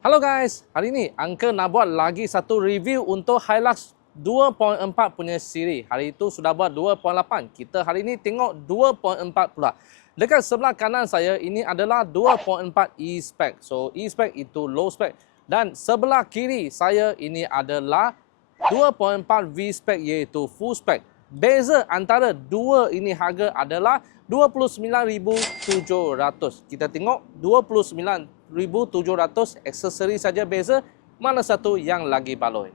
Halo guys, hari ini Uncle nak buat lagi satu review untuk Hilux 2.4 punya siri. Hari itu sudah buat 2.8. Kita hari ini tengok 2.4 pula. Dekat sebelah kanan saya ini adalah 2.4 E-Spec. So E-Spec itu low spec. Dan sebelah kiri saya ini adalah 2.4 V-Spec iaitu full spec. Beza antara dua ini harga adalah 29,700. Kita tengok 29,700 aksesori saja beza, mana satu yang lagi baloi.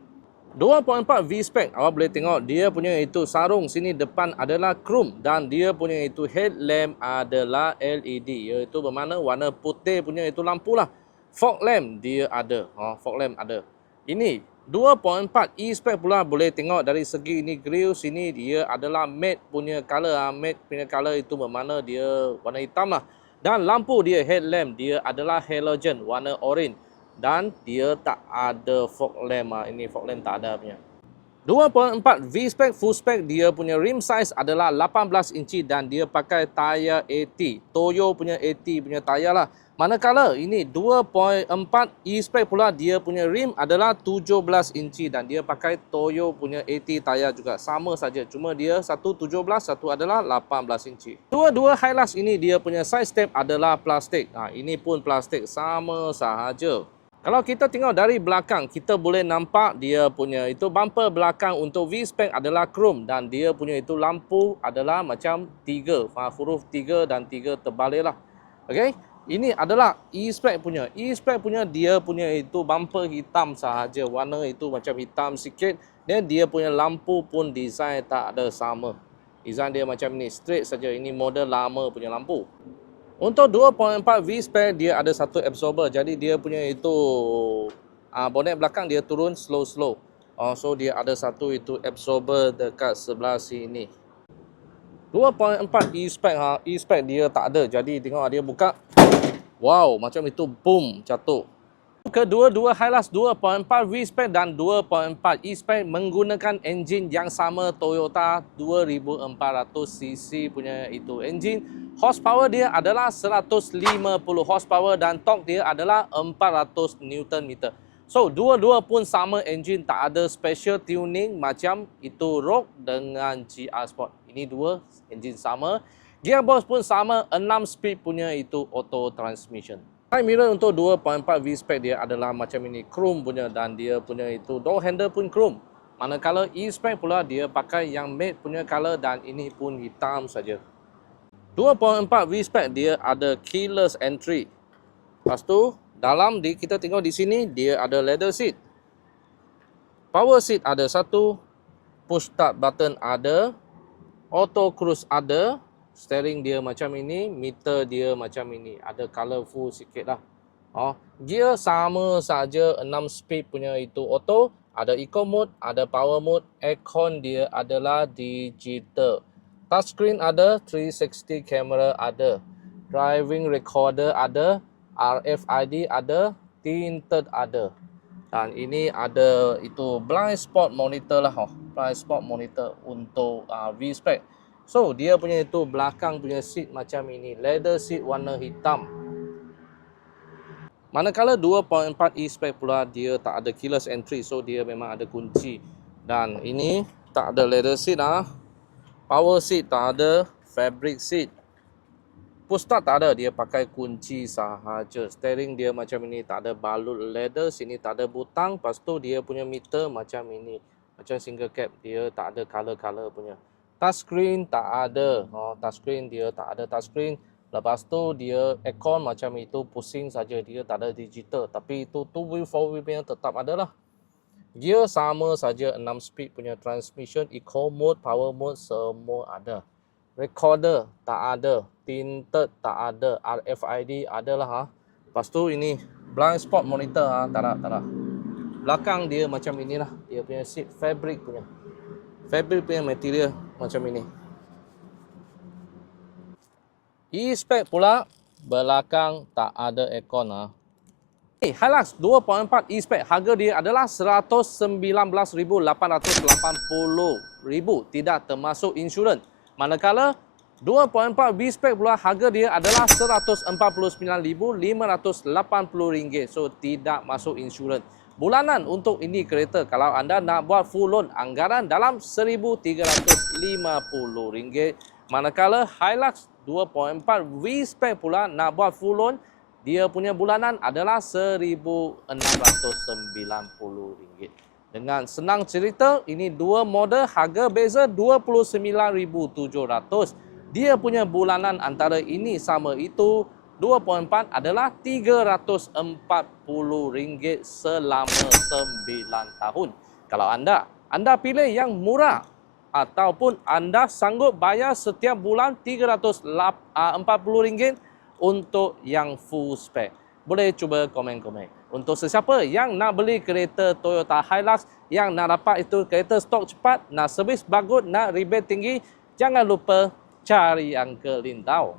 2.4 V-Spec, awak boleh tengok dia punya itu sarung sini depan adalah chrome dan dia punya itu headlamp adalah LED, iaitu bermakna warna putih punya itu lampu lah. Fog lamp dia ada, fog lamp ada. Ini 2.4 E-Spec pula boleh tengok dari segi ini grill sini dia adalah matte punya color. Matte punya color itu bermakna dia warna hitam lah. Dan lampu dia headlamp dia adalah halogen warna orange. Dan dia tak ada fog lamp. Ini fog lamp tak ada punya. 2.4 V-Spec full spec dia punya rim size adalah 18 inci dan dia pakai tayar AT. Toyo punya AT punya tayar lah. Manakala ini 2.4 E-Spec pula dia punya rim adalah 17 inci dan dia pakai Toyo punya AT tayar juga. Sama saja, cuma dia satu 17, satu adalah 18 inci. Dua-dua Hilux ini dia punya side step adalah plastik. Ini pun plastik, sama sahaja. Kalau kita tengok dari belakang, kita boleh nampak dia punya itu bumper belakang untuk V-Spec adalah chrome dan dia punya itu lampu adalah macam 3, huruf 3 dan 3 terbalik lah. Okey. Ini adalah E-Spec punya. E-Spec punya dia punya itu bumper hitam sahaja. Warna itu macam hitam sikit. Dan dia punya lampu pun design tak ada sama. Design dia macam ni, straight saja. Ini model lama punya lampu. Untuk 2.4 V-Spec dia ada satu absorber. Jadi dia punya itu bonet belakang dia turun slow-slow. So dia ada satu itu absorber dekat sebelah sini. 2.4 E-Spec E-Spec dia tak ada. Jadi tengok dia buka. Wow, macam itu boom jatuh. Kedua-dua Hilux 2.4 V-Spec dan 2.4 E-Spec menggunakan enjin yang sama Toyota 2400cc punya itu enjin. Horsepower dia adalah 150 horsepower dan torque dia adalah 400 Nm. So, dua-dua pun sama enjin, tak ada special tuning macam itu Rogue dengan GR Sport. Ini dua enjin sama. Gearbox pun sama, 6 speed punya itu auto transmission. Side mirror untuk 2.4 V-Spec dia adalah macam ini, chrome punya dan dia punya itu door handle pun chrome. Manakala E-Spec pula dia pakai yang matte punya color dan ini pun hitam saja. 2.4 V-Spec dia ada keyless entry. Lepas tu dalam kita tengok di sini dia ada leather seat. Power seat ada satu, push start button ada, auto cruise ada. Steering dia macam ini, meter dia macam ini. Ada colourful sikit lah. Gear sama saja, 6 speed punya itu auto. Ada eco mode, ada power mode. Aircon dia adalah digital. Touchscreen ada, 360 camera ada. Driving recorder ada, RFID ada, tinted ada. Dan ini ada itu blind spot monitor lah. Blind spot monitor untuk V-Spec. So, dia punya itu belakang punya seat macam ini. Leather seat warna hitam. Manakala 2.4 E-Spec pula dia tak ada keyless entry. So, dia memang ada kunci. Dan ini tak ada leather seat Power seat tak ada. Fabric seat. Push start tak ada. Dia pakai kunci sahaja. Steering dia macam ini. Tak ada balut leather. Sini tak ada butang. Lepas tu dia punya meter macam ini. Macam single cap. Dia tak ada color-color punya. Touchscreen tak ada. Touchscreen dia tak ada touchscreen. Lepas tu dia aircon macam itu pusing saja, dia tak ada digital. Tapi itu 2 wheel 4 wheel punya tetap ada lah. Gear sama saja, 6 speed punya transmission, eco mode, power mode semua ada. Recorder tak ada, tinted tak ada, RFID adalah Lepas tu ini blind spot monitor tak ada. Belakang dia macam inilah, dia punya seat fabric punya. Fabric punya material macam ini. E-Spec pula belakang tak ada aircon Hilux 2.4 E-Spec harga dia adalah 119,880,000, tidak termasuk insurans. Manakala 2.4 V-Spec pula harga dia adalah RM149,580. So tidak masuk insurans. Bulanan untuk ini kereta kalau anda nak buat full loan anggaran dalam RM1,350. Manakala Hilux 2.4 V-Spec pula nak buat full loan, dia punya bulanan adalah RM1,690. Dengan senang cerita, ini dua model harga beza RM29,700. Dia punya bulanan antara ini sama itu 2.4 adalah RM340 selama 9 tahun. Kalau anda pilih yang murah ataupun anda sanggup bayar setiap bulan RM340 untuk yang full spec. Boleh cuba komen-komen. Untuk sesiapa yang nak beli kereta Toyota Hilux, yang nak dapat itu kereta stok cepat, nak servis bagus, nak rebate tinggi, jangan lupa cari Uncle Lin tau.